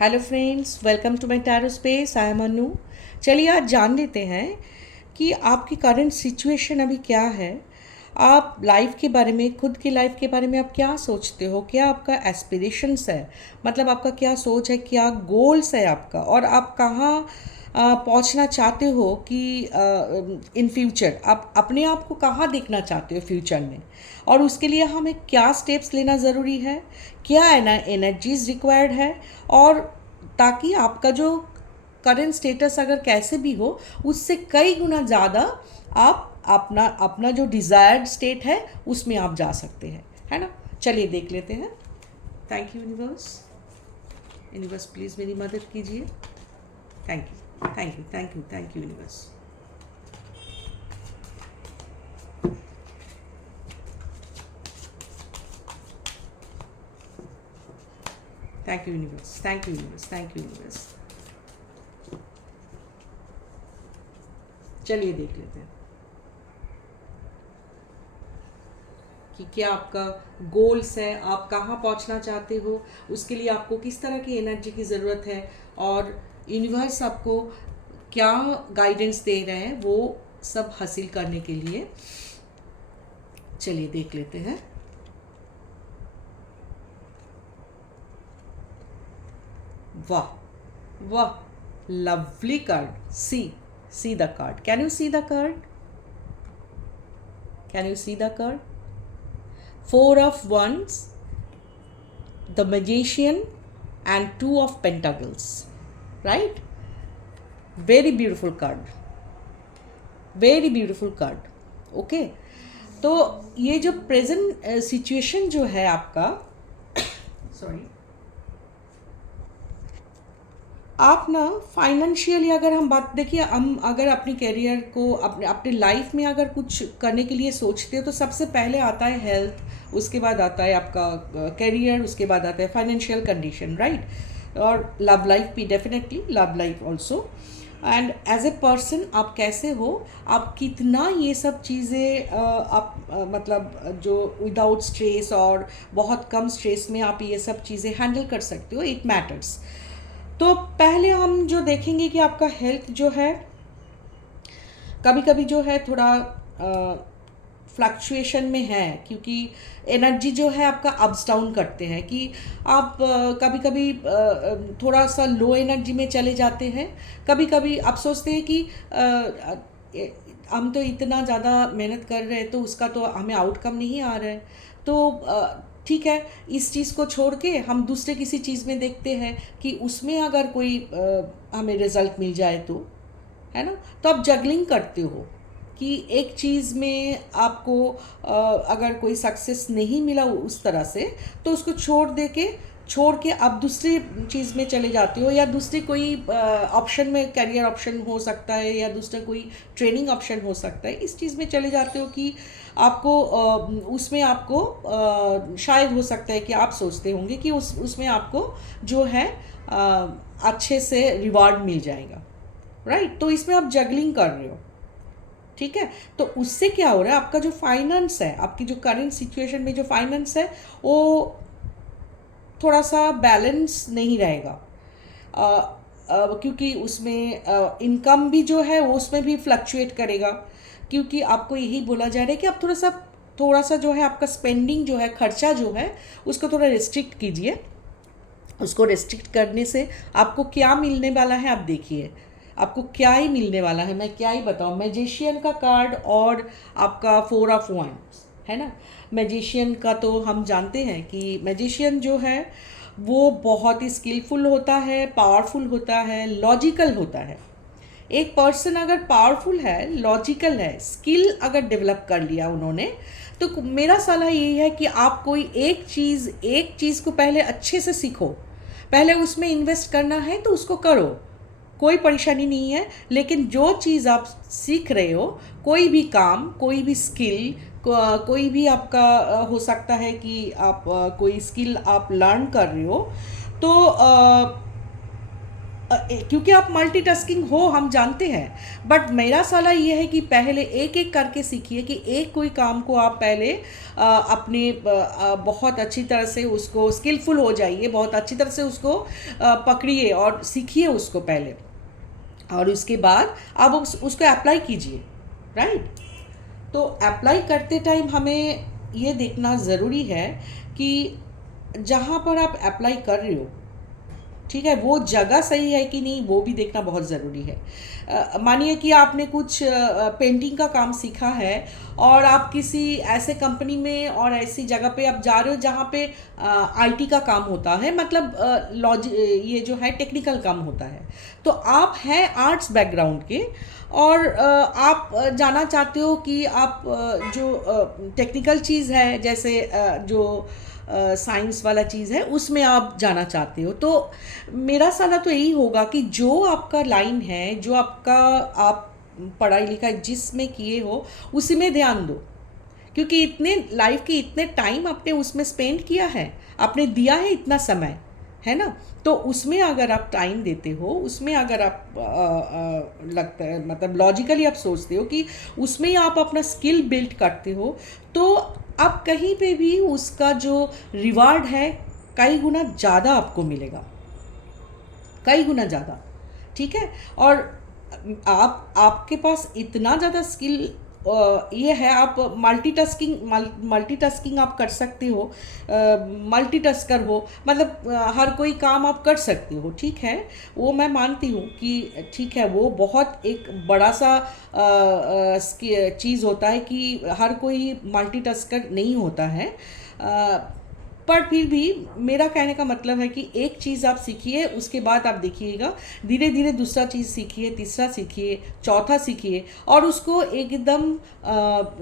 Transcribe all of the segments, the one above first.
Hello friends, welcome to my tarot space. I am Anu. चलिए आज जान लेते हैं कि आपकी करंट सिचुएशन अभी क्या है। आप लाइफ के बारे में, खुद की लाइफ के बारे में आप क्या सोचते हो, क्या आपका एस्पिरेशंस है, मतलब आपका क्या सोच है, क्या गोल्स है आपका, और आप कहाँ पहुंचना चाहते हो कि इन फ्यूचर आप अपने आप को कहाँ देखना चाहते हो फ्यूचर में, और उसके लिए हमें क्या स्टेप्स लेना ज़रूरी है, क्या एनर्जीज रिक्वायर्ड है, और ताकि आपका जो करंट स्टेटस अगर कैसे भी हो उससे कई गुना ज़्यादा आप अपना अपना जो डिज़ायर्ड स्टेट है उसमें आप जा सकते हैं, है ना। चलिए देख लेते हैं। Thank you universe. Universe please मेरी मदद कीजिए। Thank you, thank you, thank you, thank you universe. Thank you universe, thank you universe, thank you universe. चलिए देख लेते हैं कि क्या आपका गोल्स है, आप कहाँ पहुँचना चाहते हो, उसके लिए आपको किस तरह की एनर्जी की ज़रूरत है, और यूनिवर्स आपको क्या गाइडेंस दे रहे हैं वो सब हासिल करने के लिए। चलिए देख लेते हैं। वाह वाह, lovely card. See the card. Can you see the card? Can you see the card? Four of Wands, the Magician, and Two of Pentacles. Right? Very beautiful card. Very beautiful card. Okay. तो ये जो present situation जो है आपका, sorry, आप ना financially अगर हम बात देखिए, हम अगर अपनी करियर को अपने अपने लाइफ में अगर कुछ करने के लिए सोचते हो तो सबसे पहले आता है हेल्थ, उसके बाद आता है आपका करियर, उसके बाद आता है फाइनेंशियल कंडीशन, राइट। और लव लाइफ भी, definitely love life also. And as a person आप कैसे हो, आप कितना ये सब चीज़ें आप मतलब जो विदाउट स्ट्रेस और बहुत कम स्ट्रेस में आप ये सब चीज़ें हैंडल कर सकते हो, इट मैटर्स। तो पहले हम जो देखेंगे कि आपका हेल्थ जो है कभी कभी जो है थोड़ा फ्लक्चुएशन में है, क्योंकि एनर्जी जो है आपका अप्स डाउन करते हैं कि आप कभी कभी थोड़ा सा लो एनर्जी में चले जाते हैं। कभी कभी आप सोचते हैं कि हम तो इतना ज़्यादा मेहनत कर रहे हैं तो उसका तो हमें आउटकम नहीं आ रहा है, तो ठीक है, इस चीज़ को छोड़ के हम दूसरे किसी चीज़ में देखते हैं कि उसमें अगर कोई हमें रिजल्ट मिल जाए तो, है ना। तो आप जगलिंग करते हो कि एक चीज़ में आपको अगर कोई सक्सेस नहीं मिला उस तरह से तो उसको छोड़ के आप दूसरी चीज़ में चले जाते हो, या दूसरी कोई ऑप्शन में, करियर ऑप्शन हो सकता है या दूसरा कोई ट्रेनिंग ऑप्शन हो सकता है, इस चीज़ में चले जाते हो कि आपको उसमें आपको शायद हो सकता है कि आप सोचते होंगे कि उसमें आपको जो है अच्छे से रिवार्ड मिल जाएगा, राइट। तो इसमें आप जगलिंग कर रहे हो, ठीक है। तो उससे क्या हो रहा है, आपका जो फाइनेंस है, आपकी जो करंट सिचुएशन में जो फाइनेंस है वो थोड़ा सा बैलेंस नहीं रहेगा, क्योंकि उसमें इनकम भी जो है वो उसमें भी फ्लक्चुएट करेगा, क्योंकि आपको यही बोला जा रहा है कि आप थोड़ा सा जो है आपका स्पेंडिंग जो है, खर्चा जो है, उसको थोड़ा रिस्ट्रिक्ट कीजिए। उसको रिस्ट्रिक्ट करने से आपको क्या मिलने वाला है आप देखिए, आपको क्या ही मिलने वाला है, मैं क्या ही बताऊँ। मैजिशियन का कार्ड और आपका फोर ऑफ वांड्स है ना। मैजिशियन का तो हम जानते हैं कि मैजिशियन जो है वो बहुत ही स्किलफुल होता है, पावरफुल होता है, लॉजिकल होता है। एक पर्सन अगर पावरफुल है, लॉजिकल है, स्किल अगर डेवलप कर लिया उन्होंने, तो मेरा सलाह यही है कि आप कोई एक चीज़ को पहले अच्छे से सीखो, पहले उसमें इन्वेस्ट करना है तो उसको करो, कोई परेशानी नहीं है। लेकिन जो चीज़ आप सीख रहे हो, कोई भी काम, कोई भी स्किल, कोई भी आपका हो सकता है कि आप कोई स्किल आप लर्न कर रहे हो, तो क्योंकि आप मल्टीटास्किंग हो हम जानते हैं, बट मेरा सलाह ये है कि पहले एक एक करके सीखिए कि एक कोई काम को आप पहले अपने बहुत अच्छी तरह से उसको स्किलफुल हो जाइए, बहुत अच्छी तरह से उसको पकड़िए और सीखिए उसको पहले, और उसके बाद आप उसको अप्लाई कीजिए, राइट। तो अप्लाई करते टाइम हमें ये देखना ज़रूरी है कि जहाँ पर आप अप्लाई कर रहे हो, ठीक है, वो जगह सही है कि नहीं वो भी देखना बहुत ज़रूरी है। मानिए कि आपने कुछ पेंटिंग का काम सीखा है और आप किसी ऐसे कंपनी में और ऐसी जगह पे आप जा रहे हो जहाँ पे आईटी का काम होता है, मतलब ये जो है टेक्निकल काम होता है। तो आप हैं आर्ट्स बैकग्राउंड के और आप जाना चाहते हो कि आप जो टेक्निकल चीज़ है, जैसे जो साइंस वाला चीज़ है उसमें आप जाना चाहते हो, तो मेरा सलाह तो यही होगा कि जो आपका लाइन है, जो आपका आप पढ़ाई लिखाई जिसमें किए हो उसी में ध्यान दो, क्योंकि इतने लाइफ के इतने टाइम आपने उसमें स्पेंड किया है, आपने दिया है इतना समय, है ना। तो उसमें अगर आप टाइम देते हो, उसमें अगर आप लगता है मतलब लॉजिकली आप सोचते हो कि उसमें आप अपना स्किल बिल्ड करते हो, तो आप कहीं पे भी उसका जो रिवार्ड है कई गुना ज़्यादा आपको मिलेगा, कई गुना ज़्यादा, ठीक है। और आपके पास इतना ज़्यादा स्किल ये है, आप मल्टीटास्किंग आप कर सकते हो, मल्टीटास्कर हो, मतलब हर कोई काम आप कर सकते हो, ठीक है। वो मैं मानती हूँ कि ठीक है, वो बहुत एक बड़ा सा चीज़ होता है कि हर कोई मल्टीटास्कर नहीं होता है, पर फिर भी मेरा कहने का मतलब है कि एक चीज़ आप सीखिए, उसके बाद आप देखिएगा धीरे धीरे दूसरा चीज़ सीखिए, तीसरा सीखिए, चौथा सीखिए, और उसको एकदम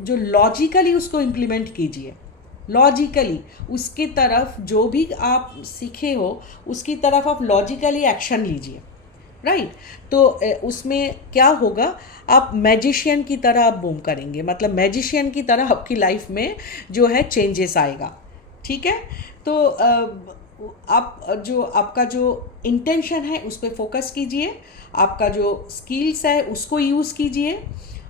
जो लॉजिकली उसको इम्प्लीमेंट कीजिए, लॉजिकली उसकी तरफ जो भी आप सीखे हो उसकी तरफ आप लॉजिकली एक्शन लीजिए, राइट। तो उसमें क्या होगा, आप मैजिशियन की तरह आप बूम करेंगे, मतलब मैजिशियन की तरह आपकी लाइफ में जो है चेंजेस आएगा, ठीक है। तो आप जो आपका जो इंटेंशन है उस पर फोकस कीजिए, आपका जो स्किल्स है उसको यूज़ कीजिए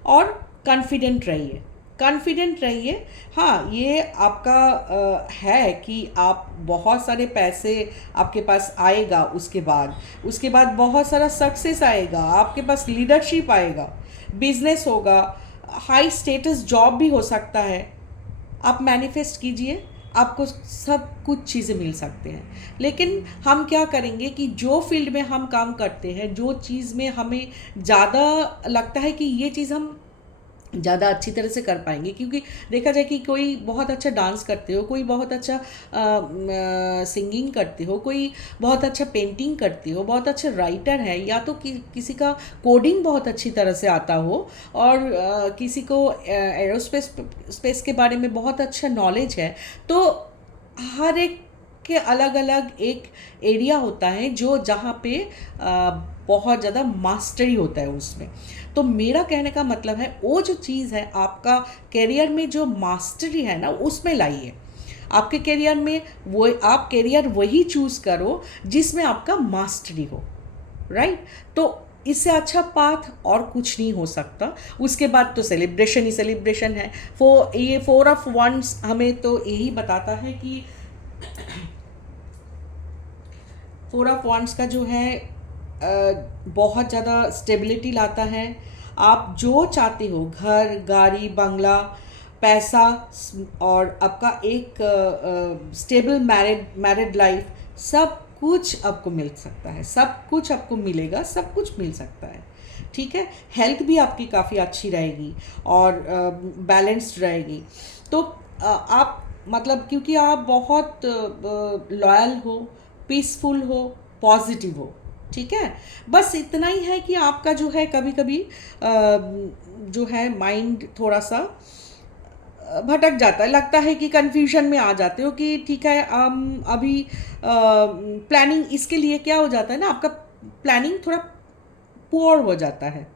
और कॉन्फिडेंट रहिए, कॉन्फिडेंट रहिए। हाँ, ये आपका है कि आप बहुत सारे पैसे आपके पास आएगा, उसके बाद बहुत सारा सक्सेस आएगा, आपके पास लीडरशिप आएगा, बिजनेस होगा, हाई स्टेटस जॉब भी हो सकता है। आप मैनिफेस्ट कीजिए, आपको सब कुछ चीज़ें मिल सकते हैं। लेकिन हम क्या करेंगे कि जो फील्ड में हम काम करते हैं, जो चीज़ में हमें ज़्यादा लगता है कि ये चीज़ हम ज़्यादा अच्छी तरह से कर पाएंगे, क्योंकि देखा जाए कि कोई बहुत अच्छा डांस करते हो, कोई बहुत अच्छा सिंगिंग करते हो, कोई बहुत अच्छा पेंटिंग करते हो, बहुत अच्छा राइटर है, या तो किसी का कोडिंग बहुत अच्छी तरह से आता हो, और किसी को स्पेस के बारे में बहुत अच्छा नॉलेज है। तो हर एक के अलग अलग एक एरिया होता है जो जहाँ पे बहुत ज़्यादा मास्टरी होता है उसमें। तो मेरा कहने का मतलब है वो जो चीज़ है आपका करियर में जो मास्टरी है ना उसमें लाइए, आपके करियर में वो आप करियर वही चूज़ करो जिसमें आपका मास्टरी हो, राइट। तो इससे अच्छा पाथ और कुछ नहीं हो सकता। उसके बाद तो सेलिब्रेशन ही सेलिब्रेशन है। ये 4 of Wands हमें तो यही बताता है कि 4 of Wands का जो है बहुत ज़्यादा स्टेबिलिटी लाता है। आप जो चाहते हो, घर, गाड़ी, बंगला, पैसा, और आपका एक स्टेबल मैरिड लाइफ, सब कुछ आपको मिल सकता है, सब कुछ आपको मिलेगा, सब कुछ मिल सकता है, ठीक है। हेल्थ भी आपकी काफ़ी अच्छी रहेगी और बैलेंस्ड रहेगी। तो आप मतलब क्योंकि आप बहुत लॉयल हो, पीसफुल हो, पॉजिटिव हो, ठीक है। बस इतना ही है कि आपका जो है कभी कभी जो है माइंड थोड़ा सा भटक जाता है, लगता है कि कंफ्यूजन में आ जाते हो कि ठीक है हम अभी प्लानिंग इसके लिए क्या हो जाता है ना, आपका प्लानिंग थोड़ा पुअर हो जाता है,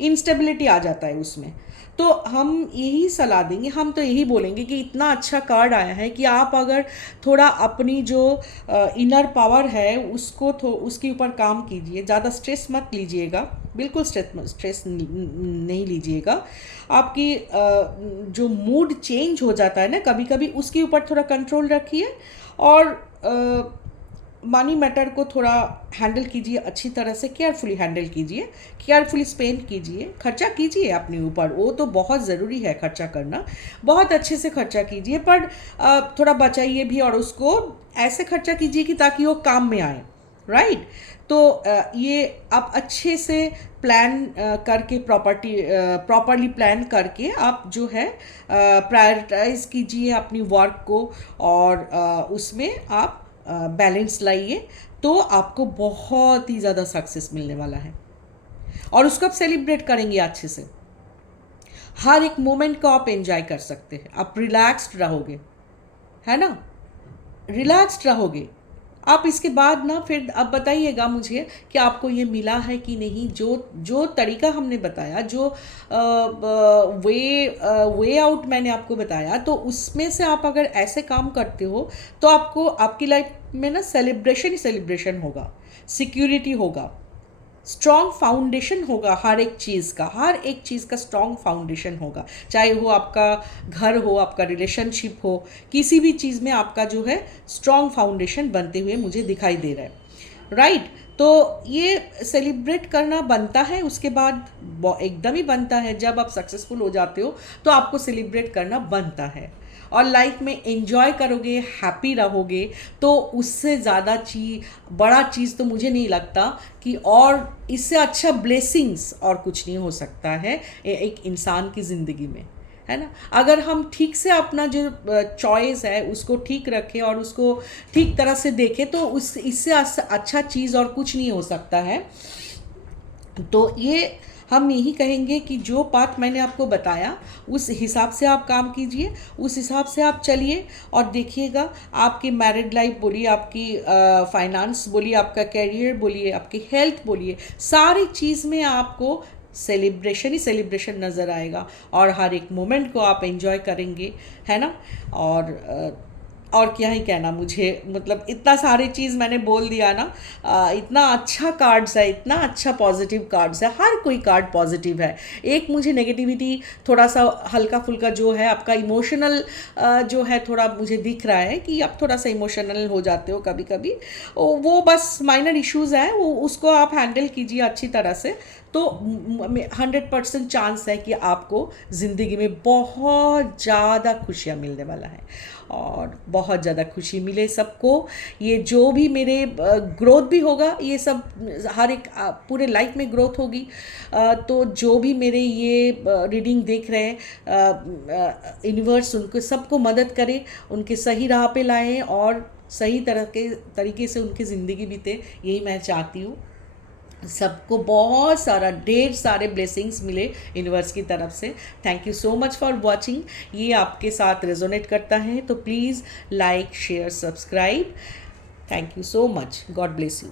इंस्टेबिलिटी आ जाता है उसमें। तो हम यही सलाह देंगे, हम तो यही बोलेंगे कि इतना अच्छा कार्ड आया है कि आप अगर थोड़ा अपनी जो इनर पावर है उसको उसके ऊपर काम कीजिए, ज़्यादा स्ट्रेस मत लीजिएगा, बिल्कुल स्ट्रेस नहीं लीजिएगा। आपकी जो मूड चेंज हो जाता है ना कभी कभी, उसके ऊपर थोड़ा कंट्रोल रखिए और मनी मैटर को थोड़ा हैंडल कीजिए, अच्छी तरह से केयरफुली हैंडल कीजिए, केयरफुली स्पेंड कीजिए, खर्चा कीजिए अपने ऊपर, वो तो बहुत ज़रूरी है खर्चा करना, बहुत अच्छे से खर्चा कीजिए, पर थोड़ा बचाइए भी और उसको ऐसे खर्चा कीजिए कि ताकि वो काम में आए, राइट। तो ये आप अच्छे से प्लान करके प्रॉपरली प्लान करके आप जो है प्रायोरिटाइज कीजिए अपनी वर्क को, और उसमें आप बैलेंस लाइए, तो आपको बहुत ही ज़्यादा सक्सेस मिलने वाला है और उसको आप सेलिब्रेट करेंगे अच्छे से। हर एक मोमेंट को आप एंजॉय कर सकते हैं, आप रिलैक्स्ड रहोगे, है ना, रिलैक्स्ड रहोगे आप। इसके बाद ना फिर अब बताइएगा मुझे कि आपको ये मिला है कि नहीं, जो तरीका हमने बताया, जो वे आउट मैंने आपको बताया, तो उसमें से आप अगर ऐसे काम करते हो तो आपको आपकी लाइफ में ना सेलिब्रेशन ही सेलिब्रेशन होगा, सिक्योरिटी होगा, स्ट्रॉन्ग फाउंडेशन होगा, हर एक चीज़ का स्ट्रॉन्ग फाउंडेशन होगा, चाहे वो आपका घर हो, आपका रिलेशनशिप हो, किसी भी चीज़ में आपका जो है स्ट्रॉन्ग फाउंडेशन बनते हुए मुझे दिखाई दे रहा है, राइट। तो ये सेलिब्रेट करना बनता है, उसके बाद एकदम ही बनता है, जब आप सक्सेसफुल हो जाते हो तो आपको सेलिब्रेट करना बनता है, और लाइफ में एंजॉय करोगे, हैप्पी रहोगे, तो उससे ज़्यादा बड़ा चीज़ तो मुझे नहीं लगता कि और इससे अच्छा ब्लेसिंग्स और कुछ नहीं हो सकता है एक इंसान की ज़िंदगी में, है ना। अगर हम ठीक से अपना जो चॉइस है उसको ठीक रखें और उसको ठीक तरह से देखें, तो इससे अच्छा चीज़ और कुछ नहीं हो सकता है। तो ये हम यही कहेंगे कि जो पाथ मैंने आपको बताया उस हिसाब से आप काम कीजिए, उस हिसाब से आप चलिए, और देखिएगा आपकी मैरिड लाइफ बोलिए, आपकी फाइनेंस बोलिए, आपका कैरियर बोलिए, आपकी हेल्थ बोलिए, सारी चीज़ में आपको सेलिब्रेशन ही सेलिब्रेशन नज़र आएगा, और हर एक मोमेंट को आप एंजॉय करेंगे, है ना। और क्या ही कहना मुझे, मतलब इतना सारी चीज़ मैंने बोल दिया ना। इतना अच्छा कार्ड्स है, इतना अच्छा पॉजिटिव कार्ड्स है, हर कोई कार्ड पॉजिटिव है। एक मुझे नेगेटिविटी थोड़ा सा हल्का फुल्का जो है आपका इमोशनल जो है थोड़ा मुझे दिख रहा है कि आप थोड़ा सा इमोशनल हो जाते हो कभी कभी, वो बस माइनर इश्यूज़ है, वो उसको आप हैंडल कीजिए अच्छी तरह से, तो 100% चांस है कि आपको ज़िंदगी में बहुत ज़्यादा खुशियाँ मिलने वाला है, और बहुत ज़्यादा खुशी मिले सबको। ये जो भी मेरे ग्रोथ भी होगा, ये सब हर एक पूरे लाइफ में ग्रोथ होगी, तो जो भी मेरे ये रीडिंग देख रहे हैं, यूनिवर्स उनको सबको मदद करे, उनके सही राह पे लाएं और सही तरीके से उनकी ज़िंदगी बीते, यही मैं चाहती हूँ। सबको बहुत सारा ढेर सारे ब्लेसिंग्स मिले यूनिवर्स की तरफ से। Thank you so much for watching. ये आपके साथ रेजोनेट करता है तो please like, share, subscribe. Thank you so much. God bless you.